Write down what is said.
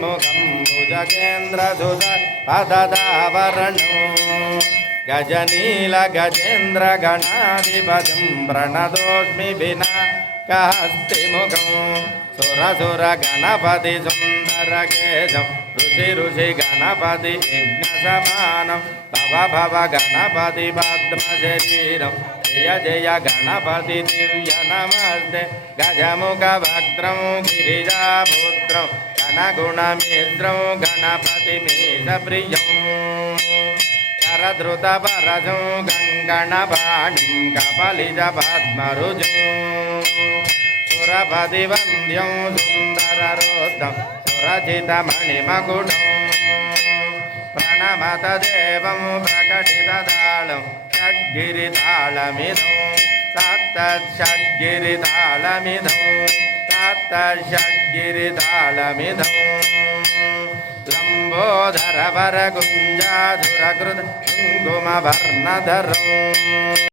मुखं भुजगेन्द्रधुतपदावरणो गजनीलगजेन्द्रगणाधिपतिं प्रणतोऽस्मि विनायकहस्तिमुखं सुरसुरगणपतिसुन्दरकेशं ऋषिगणपति यज्ञसमानं भव गणपति पद्मशरीरं जय जय गणपति दिव्य नमस्ते गजमुखभद्रं गिरिजापुत्रं गणगुणमित्रं गणपतिमीशप्रियं शरधृतपरजं गङ्गणपाणिं कपलिजपद्मरुजं सुरपतिवन्द्यं सुन्दररोद्धं सुरचितमणिमकुटं प्रणमत देवं प्रकटिततालं षड्गिरितालमिदं सप्तषड्गिरितालमिदं सप्तषड्गिरितालमिदं लम्बोदरवरकुञ्जाधुरकृत कुङ्कुमवर्णधरम्।